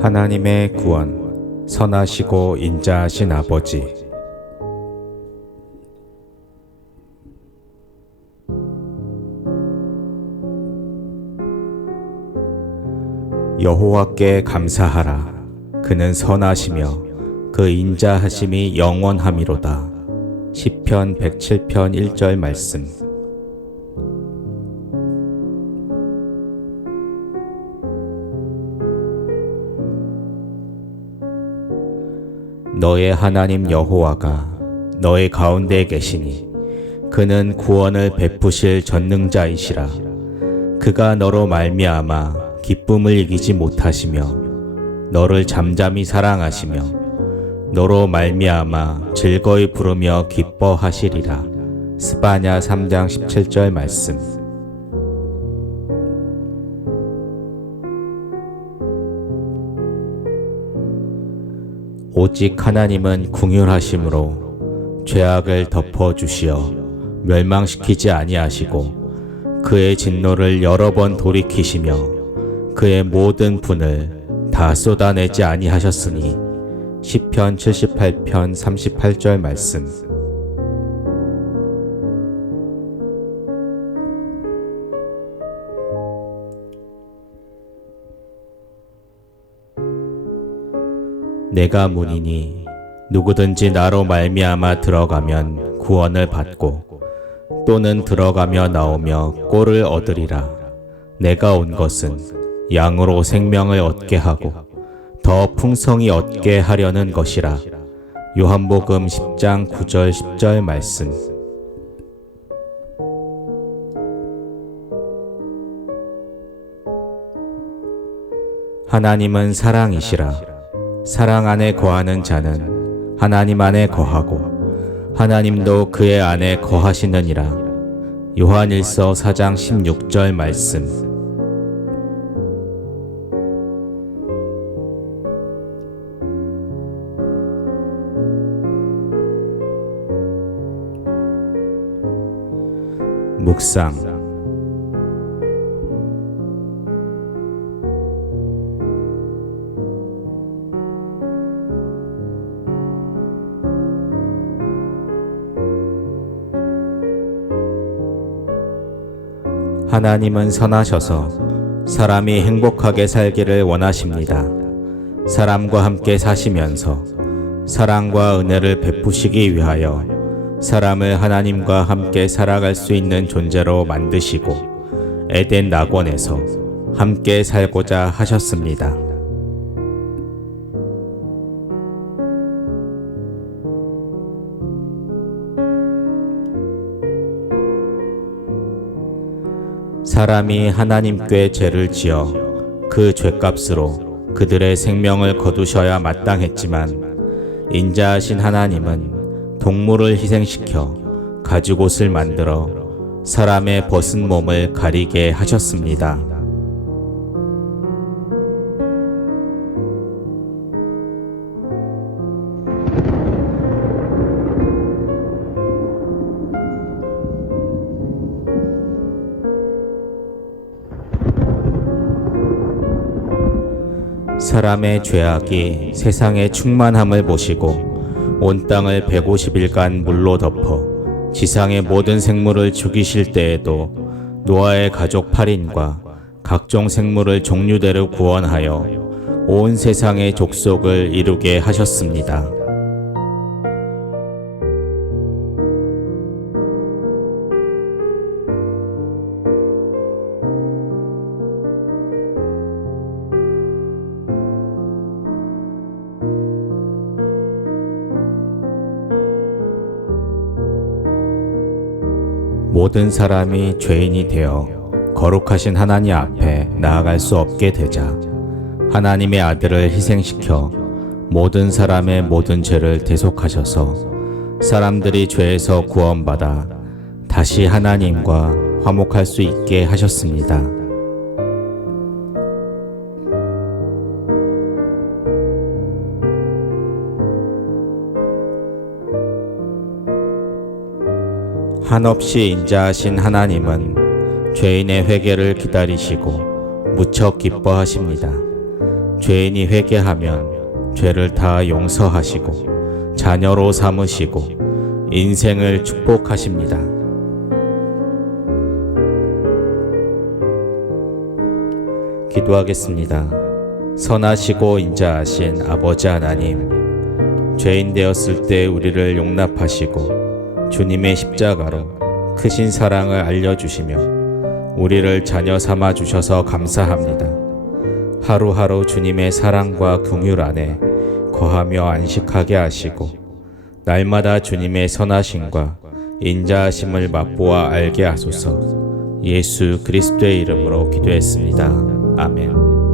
하나님의 구원, 선하시고 인자하신 아버지. 여호와께 감사하라. 그는 선하시며 그 인자하심이 영원함이로다. 시편 107편 1절 말씀. 너의 하나님 여호와가 너의 가운데 계시니 그는 구원을 베푸실 전능자이시라. 그가 너로 말미암아 기쁨을 이기지 못하시며 너를 잠잠히 사랑하시며 너로 말미암아 즐거이 부르며 기뻐하시리라. 스바냐 3장 17절 말씀 오직 하나님은 궁휼하심으로 죄악을 덮어 주시어 멸망시키지 아니하시고 그의 진노를 여러 번 돌이키시며 그의 모든 분을 다 쏟아내지 아니하셨으니 시편 78편 38절 말씀 내가 문이니 누구든지 나로 말미암아 들어가면 구원을 받고 또는 들어가며 나오며 꼴을 얻으리라. 내가 온 것은 양으로 생명을 얻게 하고 더 풍성히 얻게 하려는 것이라. 요한복음 10장 9절 10절 말씀. 하나님은 사랑이시라 사랑 안에 거하는 자는 하나님 안에 거하고 하나님도 그의 안에 거하시느니라. 요한일서 4장 16절 말씀. 묵상 하나님은 선하셔서 사람이 행복하게 살기를 원하십니다. 사람과 함께 사시면서 사랑과 은혜를 베푸시기 위하여 사람을 하나님과 함께 살아갈 수 있는 존재로 만드시고 에덴 낙원에서 함께 살고자 하셨습니다. 사람이 하나님께 죄를 지어 그 죄값으로 그들의 생명을 거두셔야 마땅했지만 인자하신 하나님은 동물을 희생시켜 가죽옷을 만들어 사람의 벗은 몸을 가리게 하셨습니다. 사람의 죄악이 세상의 충만함을 보시고 온 땅을 150일간 물로 덮어 지상의 모든 생물을 죽이실 때에도 노아의 가족 8인과 각종 생물을 종류대로 구원하여 온 세상의 족속을 이루게 하셨습니다. 모든 사람이 죄인이 되어 거룩하신 하나님 앞에 나아갈 수 없게 되자 하나님의 아들을 희생시켜 모든 사람의 모든 죄를 대속하셔서 사람들이 죄에서 구원받아 다시 하나님과 화목할 수 있게 하셨습니다. 한없이 인자하신 하나님은 죄인의 회개를 기다리시고 무척 기뻐하십니다. 죄인이 회개하면 죄를 다 용서하시고 자녀로 삼으시고 인생을 축복하십니다. 기도하겠습니다. 선하시고 인자하신 아버지 하나님, 죄인 되었을 때 우리를 용납하시고 주님의 십자가로 크신 사랑을 알려주시며 우리를 자녀 삼아 주셔서 감사합니다. 하루하루 주님의 사랑과 긍휼 안에 거하며 안식하게 하시고 날마다 주님의 선하심과 인자하심을 맛보아 알게 하소서. 예수 그리스도의 이름으로 기도했습니다. 아멘.